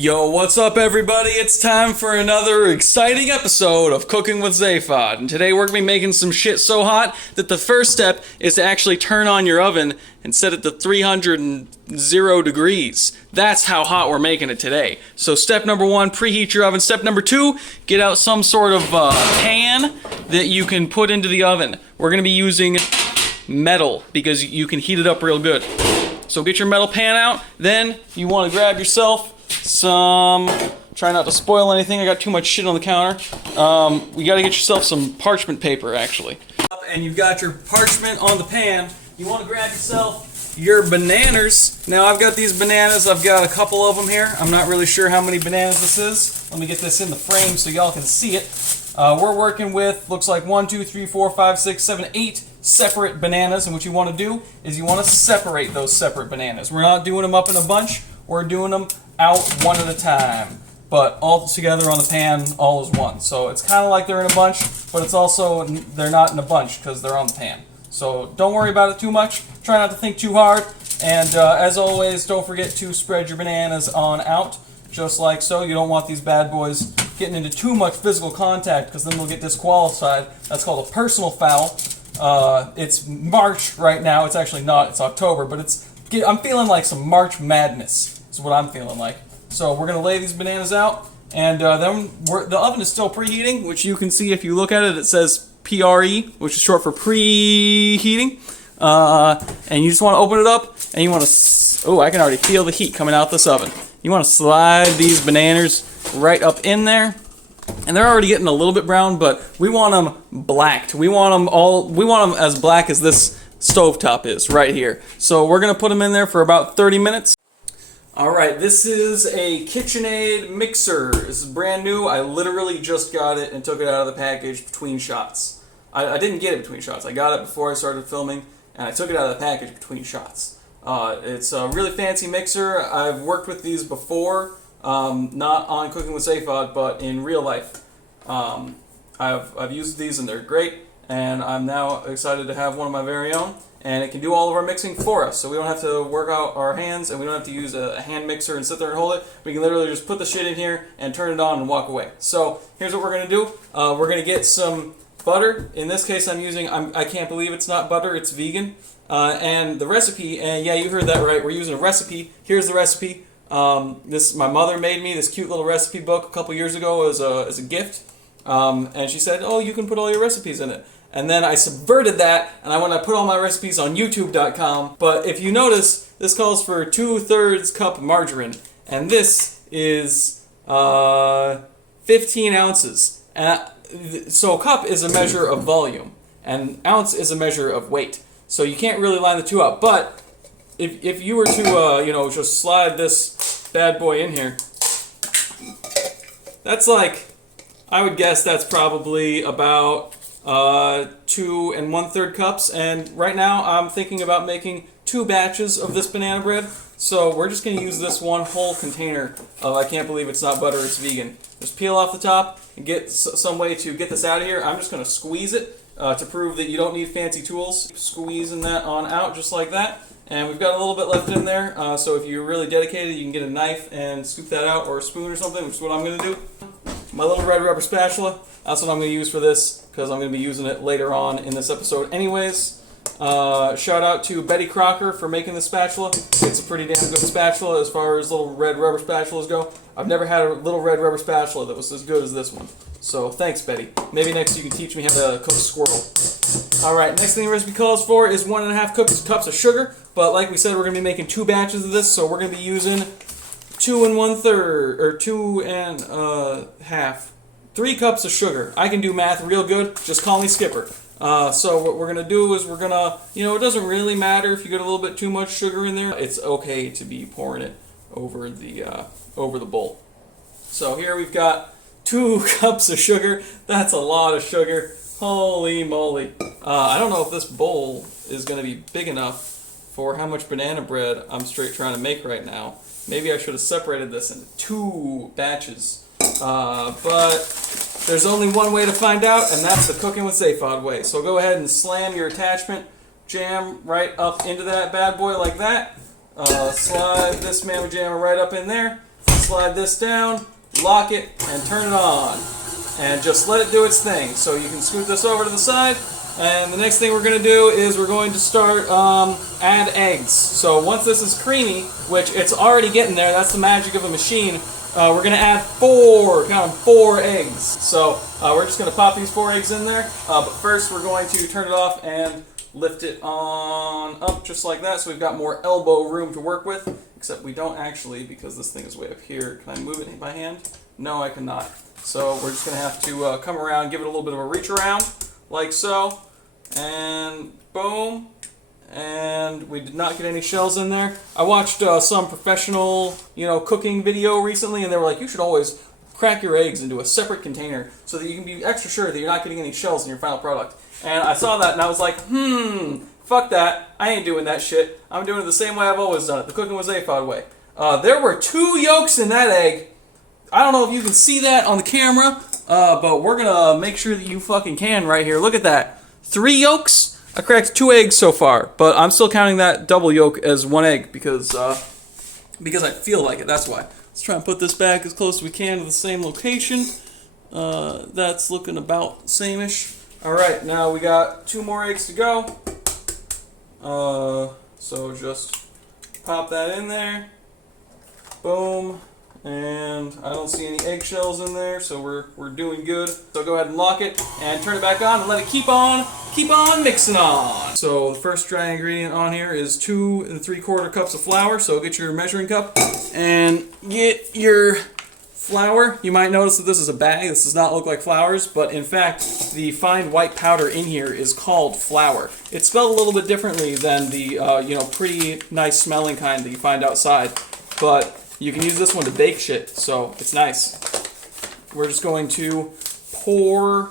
Yo, what's up everybody? It's time for another exciting episode of Cooking with Zaphod. And today we're going to be making some shit so hot that the first step is to actually turn on your oven and set it to 300 degrees. That's how hot we're making it today. So step number one, preheat your oven. Step number two, get out some sort of pan that you can put into the oven. We're going to be using metal because you can heat it up real good. So get your metal pan out. Then you want to grab yourself some, try not to spoil anything, I got too much shit on the counter. You gotta get yourself some parchment paper actually. And you've got your parchment on the pan. You wanna grab yourself your bananas. Now I've got these bananas, I've got a couple of them here. I'm not really sure how many bananas this is. Let me get this in the frame so y'all can see it. We're working with, looks like 1, 2, 3, 4, 5, 6, 7, 8 separate bananas. And what you wanna do is you wanna separate those separate bananas. We're not doing them up in a bunch, we're doing them out one at a time, but all together on the pan, all as one. So it's kind of like they're in a bunch, but it's also, they're not in a bunch because they're on the pan. So don't worry about it too much. Try not to think too hard. And as always, don't forget to spread your bananas on out, just like so. You don't want these bad boys getting into too much physical contact because then they'll get disqualified. That's called a personal foul. It's March right now. It's actually not. It's October, but I'm feeling like some March madness. Is what I'm feeling like. So we're going to lay these bananas out, and then the oven is still preheating, which you can see if you look at it. It says PRE, which is short for preheating. And you just want to open it up, and you want to, I can already feel the heat coming out this oven. You want to slide these bananas right up in there, and they're already getting a little bit brown, but we want them blacked. We want them as black as this stovetop is right here. So we're going to put them in there for about 30 minutes. Alright, this is a KitchenAid mixer. This is brand new. I literally just got it and took it out of the package between shots. I didn't get it between shots. I got it before I started filming, and I took it out of the package between shots. It's a really fancy mixer. I've worked with these before, not on Cooking with Zaphod, but in real life. I've used these and they're great, and I'm now excited to have one of my very own. And it can do all of our mixing for us, so we don't have to work out our hands, and we don't have to use a hand mixer and sit there and hold it. We can literally just put the shit in here and turn it on and walk away. So here's what we're going to do. We're going to get some butter. In this case I'm using, I can't believe it's not butter, it's vegan. And the recipe, and yeah, you heard that right, we're using a recipe. Here's the recipe. My mother made me this cute little recipe book a couple years ago as a gift. And she said, oh, you can put all your recipes in it. And then I subverted that, and I put all my recipes on YouTube.com. But if you notice, this calls for 2/3 cup margarine, and this is 15 ounces. And so a cup is a measure of volume, and ounce is a measure of weight. So you can't really line the two up. But if you were to just slide this bad boy in here, that's like, I would guess that's probably about 2 1/3 cups, and right now I'm thinking about making 2 batches of this banana bread, so we're just going to use this one whole container of I can't believe it's not butter, it's vegan. Just peel off the top and get some way to get this out of here. I'm just going to squeeze it to prove that you don't need fancy tools. Squeezing that on out just like that, and we've got a little bit left in there, so if you're really dedicated you can get a knife and scoop that out, or a spoon or something, which is what I'm going to do. My little red rubber spatula, that's what I'm going to use for this, because I'm going to be using it later on in this episode anyways. Shout out to Betty Crocker for making this spatula. It's a pretty damn good spatula as far as little red rubber spatulas go. I've never had a little red rubber spatula that was as good as this one. So thanks, Betty. Maybe next you can teach me how to cook a squirrel. Alright, next thing the recipe calls for is 1 1/2 cups of sugar. But like we said, we're going to be making 2 batches of this, so we're going to be using 2 1/3, or 2 1/2. 3 cups of sugar. I can do math real good. Just call me Skipper. So what we're going to do is we're going to, it doesn't really matter if you get a little bit too much sugar in there. It's okay to be pouring it over the bowl. So here we've got 2 cups of sugar. That's a lot of sugar. Holy moly. I don't know if this bowl is going to be big enough for how much banana bread I'm straight trying to make right now. Maybe I should have separated this into 2 batches. But there's only one way to find out, and that's the Cooking with Zaphod way. So go ahead and slam your attachment jam right up into that bad boy like that. Slide this mamma jamma right up in there, Slide this down, lock it, and turn it on. And just let it do its thing. So you can scoot this over to the side. And the next thing we're going to do is we're going to start add eggs. So once this is creamy, which it's already getting there, that's the magic of a machine, we're going to add count 4 eggs. So we're just going to pop these 4 eggs in there. But first we're going to turn it off and lift it on up just like that. So we've got more elbow room to work with. Except we don't actually, because this thing is way up here. Can I move it by hand? No, I cannot. So we're just going to have to come around, give it a little bit of a reach around, like so. And boom. And we did not get any shells in there. I watched some professional, cooking video recently, and they were like, you should always crack your eggs into a separate container so that you can be extra sure that you're not getting any shells in your final product. And I saw that and I was like, fuck that. I ain't doing that shit. I'm doing it the same way I've always done it, the Cooking with Zaphod way. There were 2 yolks in that egg. I don't know if you can see that on the camera, but we're going to make sure that you fucking can right here. Look at that. 3 yolks. I cracked 2 eggs so far, but I'm still counting that double yolk as 1 egg because I feel like it. That's why. Let's try and put this back as close as we can to the same location. That's looking about same-ish. All right, now we got 2 more eggs to go. So just pop that in there. Boom. And I don't see any eggshells in there, so we're doing good. So go ahead and lock it and turn it back on and let it keep on mixing on. So the first dry ingredient on here is 2 3/4 cups of flour. So get your measuring cup and get your flour. You might notice that this is a bag. This does not look like flowers, but in fact, the fine white powder in here is called flour. It's spelled a little bit differently than the pretty nice smelling kind that you find outside, but you can use this one to bake shit, so it's nice. We're just going to pour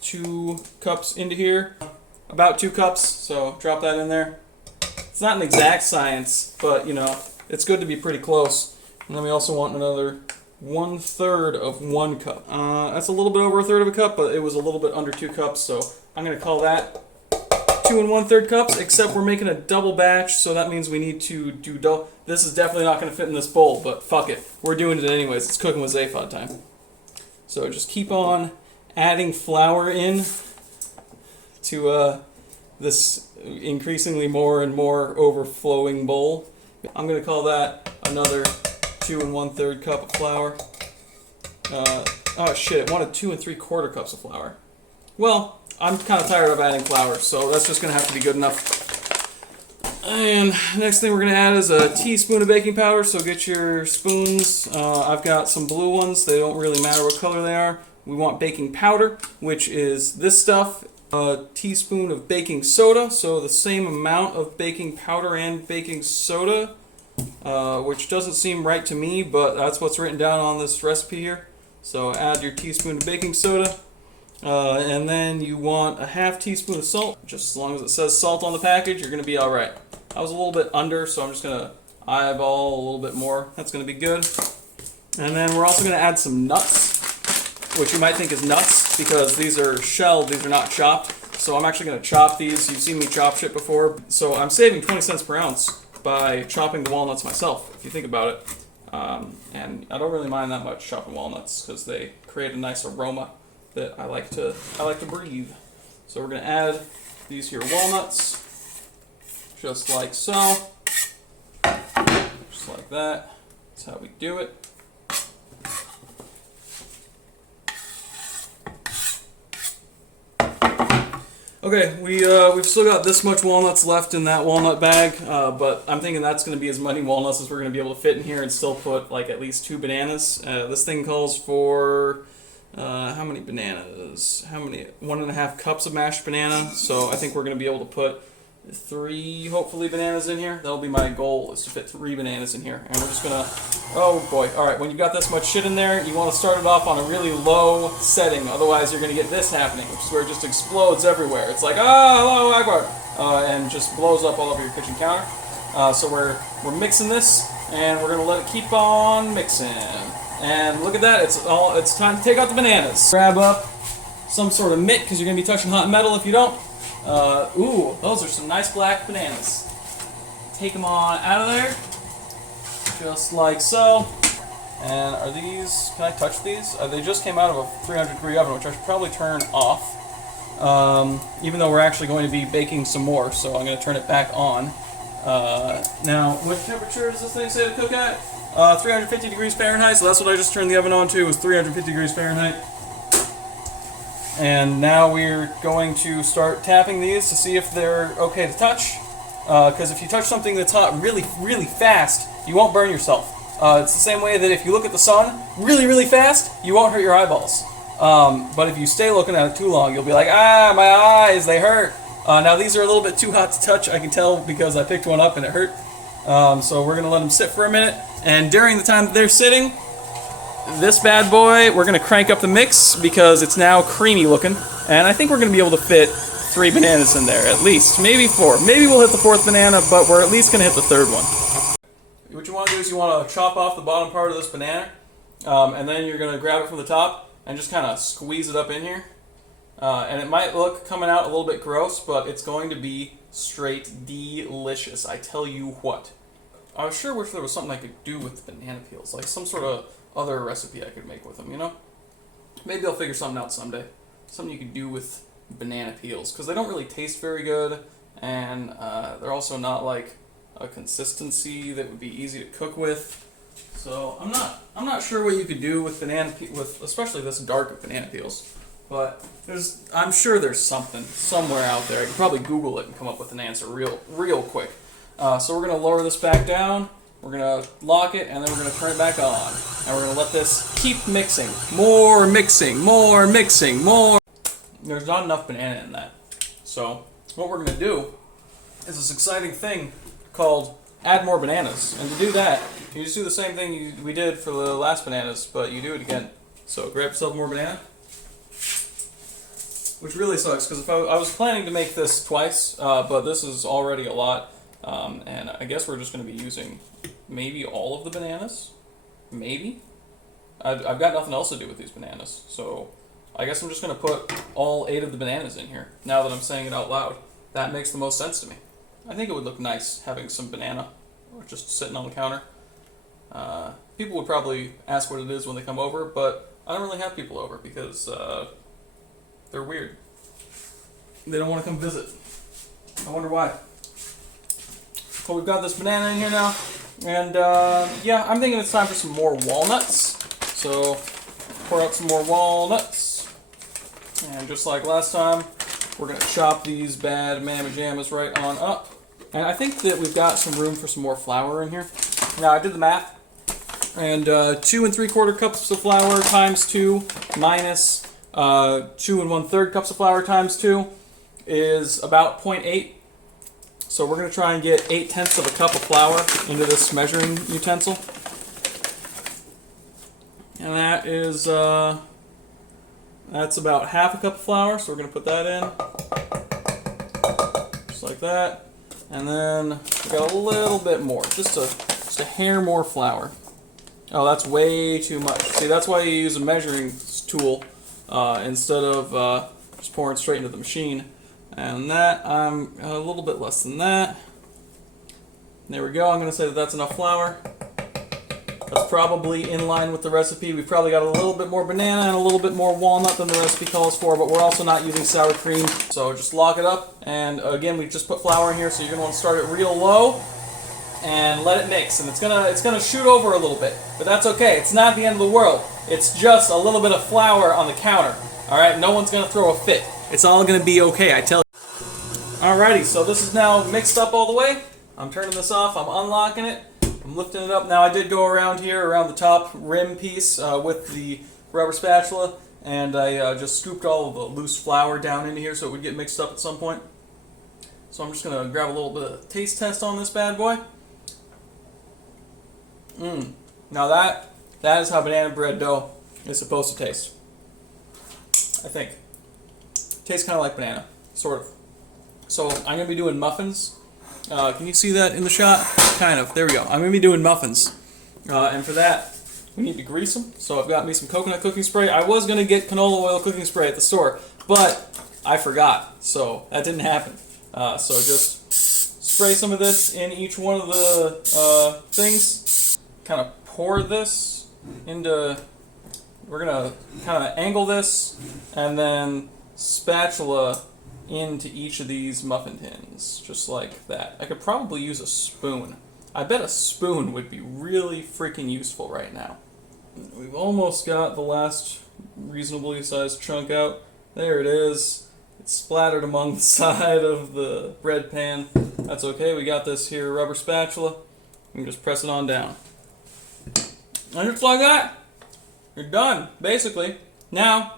2 cups into here, about 2 cups, so drop that in there. It's not an exact science, but it's good to be pretty close. And then we also want another 1/3 of 1 cup. That's a little bit over 1/3 of a cup, but it was a little bit under 2 cups, so I'm going to call that 2 1/3 cups, except we're making a double batch, so that means we need to do double. This is definitely not going to fit in this bowl, but fuck it. We're doing it anyways. It's Cooking with Zaphod time. So just keep on adding flour in to this increasingly more and more overflowing bowl. I'm going to call that another 2 1/3 cup of flour. Oh shit, it wanted 2 3/4 cups of flour. Well, I'm kind of tired of adding flour, so that's just going to have to be good enough. And next thing we're going to add is a teaspoon of baking powder, so get your spoons. I've got some blue ones. They don't really matter what color they are. We want baking powder, which is this stuff. A teaspoon of baking soda, so the same amount of baking powder and baking soda, which doesn't seem right to me, but that's what's written down on this recipe here. So add your teaspoon of baking soda. And then you want a 1/2 teaspoon of salt. Just as long as it says salt on the package, you're going to be all right. I was a little bit under, so I'm just going to eyeball a little bit more. That's going to be good. And then we're also going to add some nuts, which you might think is nuts because these are shelled, these are not chopped. So I'm actually going to chop these. You've seen me chop shit before. So I'm saving 20 cents per ounce by chopping the walnuts myself, if you think about it. And I don't really mind that much chopping walnuts because they create a nice aroma that I like to breathe. So we're going to add these here walnuts, just like so, just like that. That's how we do it. Okay, we've still got this much walnuts left in that walnut bag, but I'm thinking that's going to be as many walnuts as we're going to be able to fit in here and still put like at least 2 bananas. This thing calls for how many bananas? 1.5 cups of mashed banana. So I think we're going to be able to put 3, hopefully, bananas in here. That'll be my goal, is to fit 3 bananas in here. And we're just going to, oh boy. All right, when you've got this much shit in there, you want to start it off on a really low setting. Otherwise, you're going to get this happening, which is where it just explodes everywhere. It's like, Allahu Akbar, and just blows up all over your kitchen counter. So we're mixing this, and we're going to let it keep on mixing. And look at that, it's time to take out the bananas. Grab up some sort of mitt, because you're going to be touching hot metal if you don't. Ooh, those are some nice black bananas. Take them on out of there. just like so. And are these, can I touch these? They just came out of a 300 degree oven, which I should probably turn off. Even though we're actually going to be baking some more, so I'm going to turn it back on. Now, what temperature does this thing say to cook at? 350 degrees Fahrenheit, so that's what I just turned the oven on to, was 350 degrees Fahrenheit. And now we're going to start tapping these to see if they're okay to touch. Because if you touch something that's hot really, really fast, you won't burn yourself. It's the same way that if you look at the sun really, really fast, you won't hurt your eyeballs. But if you stay looking at it too long, you'll be like, ah, my eyes, they hurt. Now these are a little bit too hot to touch, I can tell, because I picked one up and it hurt. So we're going to let them sit for a minute. And during the time that they're sitting, this bad boy, we're going to crank up the mix because it's now creamy looking. And I think we're going to be able to fit 3 bananas in there, at least. Maybe 4. Maybe we'll hit the 4th banana, but we're at least going to hit the 3rd one. What you want to do is you want to chop off the bottom part of this banana, and then you're going to grab it from the top and just kind of squeeze it up in here. And it might look coming out a little bit gross, but it's going to be straight delicious, I tell you what. I sure wish there was something I could do with the banana peels, like some sort of other recipe I could make with them, you know? Maybe I'll figure something out someday. Something you could do with banana peels, because they don't really taste very good, and they're also not like a consistency that would be easy to cook with. So I'm not sure what you could do with with especially this dark of banana peels. But I'm sure there's something somewhere out there. I could probably Google it and come up with an answer real quick. So we're gonna lower this back down. We're gonna lock it, and then we're gonna turn it back on. And we're gonna let this keep mixing. More mixing, more mixing, more. There's not enough banana in that. So what we're gonna do is this exciting thing called add more bananas. And to do that, you just do the same thing we did for the last bananas, but you do it again. So grab yourself more banana. Which really sucks, because if I was planning to make this twice, but this is already a lot, and I guess we're just going to be using maybe all of the bananas. Maybe. I've got nothing else to do with these bananas, so I guess I'm just going to put all 8 of the bananas in here, now that I'm saying it out loud. That makes the most sense to me. I think it would look nice having some banana just sitting on the counter. People would probably ask what it is when they come over, but I don't really have people over because they're weird. They don't want to come visit. I wonder why. So we've got this banana in here now, and yeah, I'm thinking it's time for some more walnuts. So pour out some more walnuts, and just like last time, we're gonna chop these bad mamma jammas right on up. And I think that we've got some room for some more flour in here. Now I did the math, and 2 3/4 cups of flour times 2 minus 2 1/3 cups of flour times 2 is about 0.8. So we're going to try and get 8/10 of a cup of flour into this measuring utensil. And that is, that's about half a cup of flour, so we're going to put that in. Just like that. And then we got a little bit more, just a hair more flour. Oh, that's way too much. See, that's why you use a measuring tool instead of just pouring straight into the machine. And that, I'm a little bit less than that. There we go. I'm going to say that that's enough flour. That's probably in line with the recipe. We've probably got a little bit more banana and a little bit more walnut than the recipe calls for, but we're also not using sour cream. So just lock it up. And again, we just put flour in here, so you're going to want to start it real low and let it mix. And it's gonna shoot over a little bit, but that's okay. It's not the end of the world. It's just a little bit of flour on the counter. All right, no one's gonna throw a fit. It's all gonna be okay, I tell you. Alrighty, so this is now mixed up all the way. I'm turning this off. I'm unlocking it. I'm lifting it up. Now I did go around here, around the top rim piece with the rubber spatula, and I just scooped all of the loose flour down into here so it would get mixed up at some point. So I'm just gonna grab a little bit of taste test on this bad boy. Now that is how banana bread dough is supposed to taste. I think. Tastes kind of like banana, sort of. So I'm going to be doing muffins. Can you see that in the shot? Kind of. There we go. I'm going to be doing muffins. And for that, we need to grease them. So I've got me some coconut cooking spray. I was going to get canola oil cooking spray at the store, but I forgot. So that didn't happen. So just spray some of this in each one of the things. kind of pour this into, we're going to kind of angle this and then spatula into each of these muffin tins, just like that. I could probably use a spoon. I bet a spoon would be really freaking useful right now. We've almost got the last reasonably sized chunk out. There it is. It's splattered among the side of the bread pan. That's okay, we got this here rubber spatula. You can just press it on down. And just like that, you're done, basically. Now,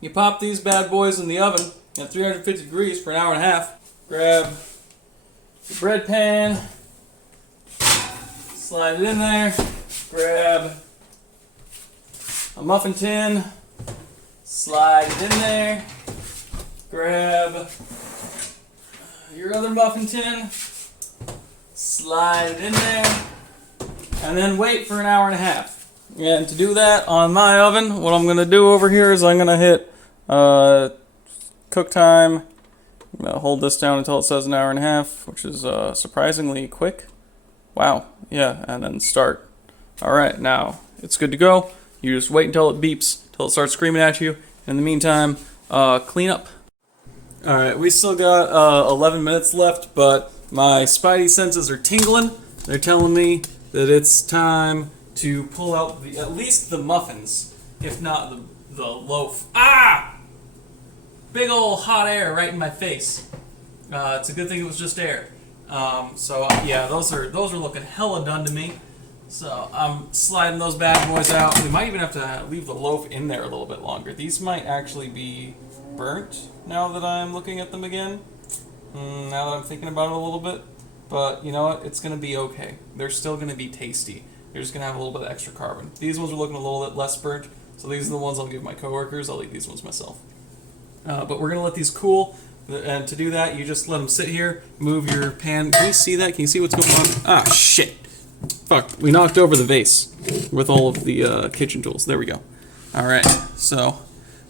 you pop these bad boys in the oven at 350 degrees for an hour and a half. Grab the bread pan, slide it in there, grab a muffin tin, slide it in there, grab your other muffin tin, slide it in there, and then wait for an hour and a half. And to do that on my oven, what I'm going to do over here is I'm going to hit cook time. I'm going to hold this down until it says an hour and a half, which is surprisingly quick. Wow, yeah, and then start. Alright, now it's good to go. You just wait until it beeps, until it starts screaming at you. In the meantime, clean up. Alright, we still got 11 minutes left, but my spidey senses are tingling. They're telling me that it's time to pull out at least the muffins, if not the loaf. Ah! Big ol' hot air right in my face. It's a good thing it was just air. So yeah, those are looking hella done to me. So I'm sliding those bad boys out. We might even have to leave the loaf in there a little bit longer. These might actually be burnt now that I'm looking at them again. Now that I'm thinking about it a little bit. But you know what? It's going to be okay. They're still going to be tasty. They're just going to have a little bit of extra carbon. These ones are looking a little bit less burnt. So these are the ones I'll give my coworkers. I'll eat these ones myself. But we're going to let these cool. And to do that, you just let them sit here. Move your pan. Can you see that? Can you see what's going on? Ah, shit. Fuck. We knocked over the vase with all of the kitchen tools. There we go. Alright. So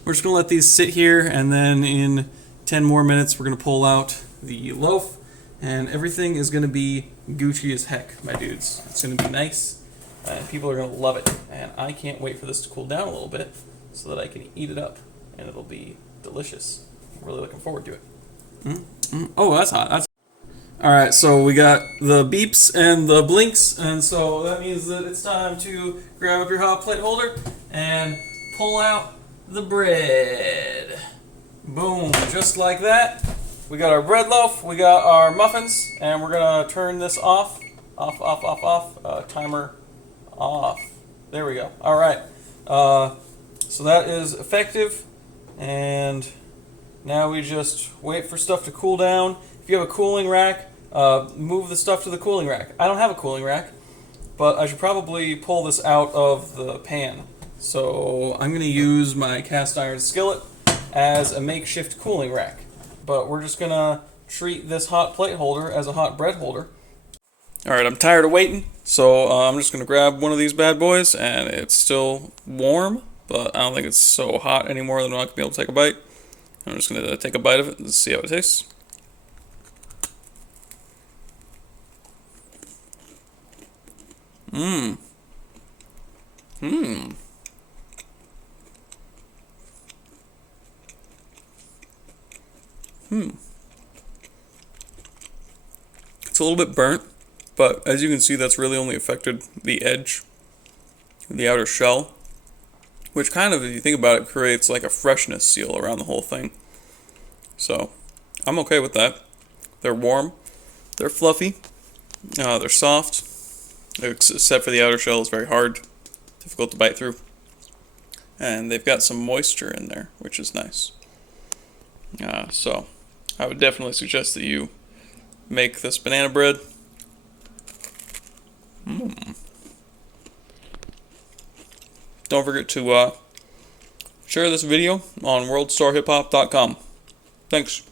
we're just going to let these sit here. And then in 10 more minutes, we're going to pull out the loaf. And everything is going to be Gucci as heck, my dudes. It's going to be nice. And people are going to love it. And I can't wait for this to cool down a little bit so that I can eat it up. And it'll be delicious. I'm really looking forward to it. Oh, that's hot. Alright, so we got the beeps and the blinks. And so that means that it's time to grab up your hot plate holder and pull out the bread. Boom, just like that. We got our bread loaf, we got our muffins, and we're going to turn this off. Off. Timer off. There we go. All right. So that is effective, and now we just wait for stuff to cool down. If you have a cooling rack, move the stuff to the cooling rack. I don't have a cooling rack, but I should probably pull this out of the pan. So I'm going to use my cast iron skillet as a makeshift cooling rack. But we're just going to treat this hot plate holder as a hot bread holder. Alright, I'm tired of waiting, so I'm just going to grab one of these bad boys, and it's still warm, but I don't think it's so hot anymore that I'm not going to be able to take a bite. I'm just going to take a bite of it and see how it tastes. It's a little bit burnt, but as you can see, that's really only affected the edge, the outer shell, which kind of, if you think about it, creates like a freshness seal around the whole thing. So, I'm okay with that. They're warm, they're fluffy, they're soft, except for the outer shell is very hard, difficult to bite through. And they've got some moisture in there, which is nice. So, I would definitely suggest that you make this banana bread. Don't forget to share this video on worldstarhiphop.com. Thanks.